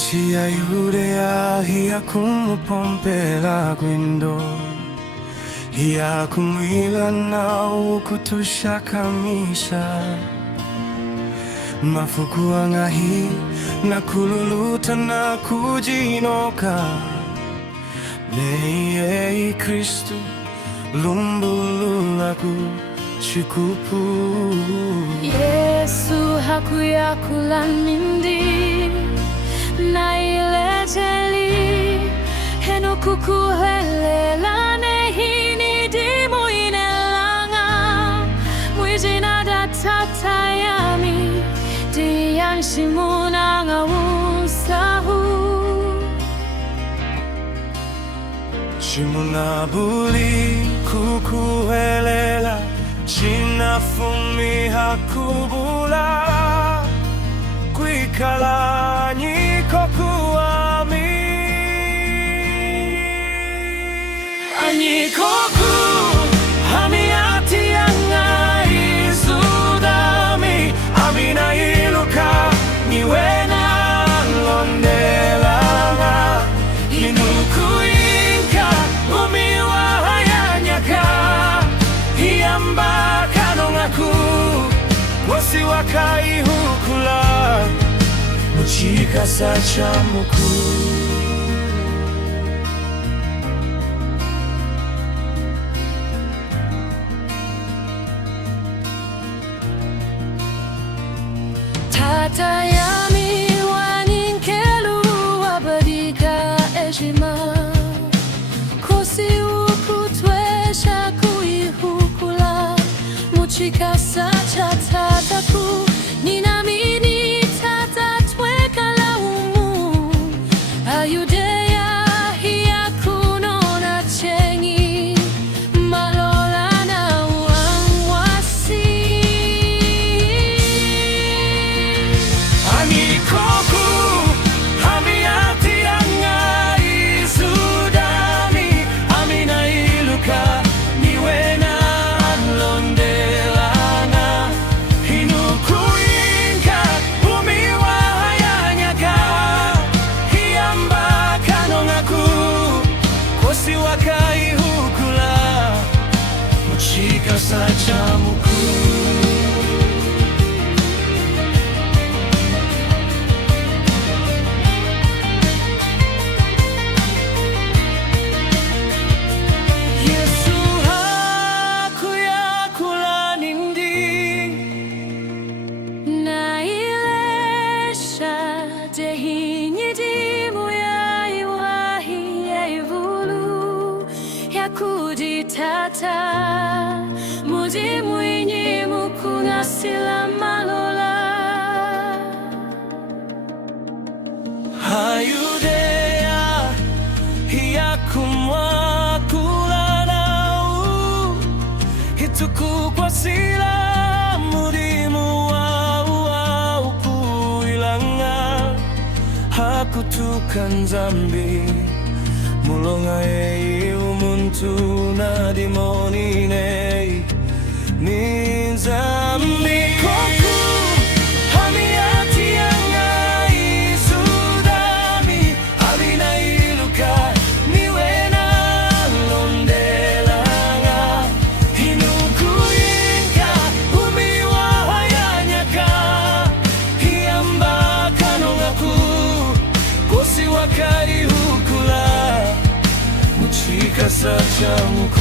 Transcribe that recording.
Chia Yudea hiya kumupompela gwindo, hiya kumwila na ukutushakamisha mafuku angahi na kululuta na kujinoka leye Kristu lumbululaku chikupu. Yesu hakuyakula nindi na ile jeli heno kukuhelela nehini dimu inelanga mwijina datata yami diyanshimunanga unsahu Chimunabuli kukuhelela chinafumi hakubula kwikala nyiko kuami anyikoku hamiati anga izudami amina iluka niwena londelanga inukuyinka umiwa hayanyaka hiyamba kanongaku wasi wakai hukula muchikasa chamuku. Tata yami waninkelu wabadika ejima kosi ukutwesha kuihukula muchikasa cha tataku ninamini tatatweka laumu Ayudea hiya kunona chengi malola na wamwasi Anikoku hamiati anga izudami amina iluka niwena londelanga hinukuyinka umiwa hayanyaka hiyamba kanongaku kosi wakai hukula muchikasa chamuku. Kujitata muji mwinyi mukungasila malola Ayudea hiya kumwakula nau hitukukwasila mudimu wa ukuilanga hakutukan zambi mulonga ei umuntu na dimonine nizambi koku hamiati anga izudami alina iluka niwena londelanga hinukuyinka umiwa hayanyaka hiyamba kanongaku kosi wakai hukula muchikasa chamuku.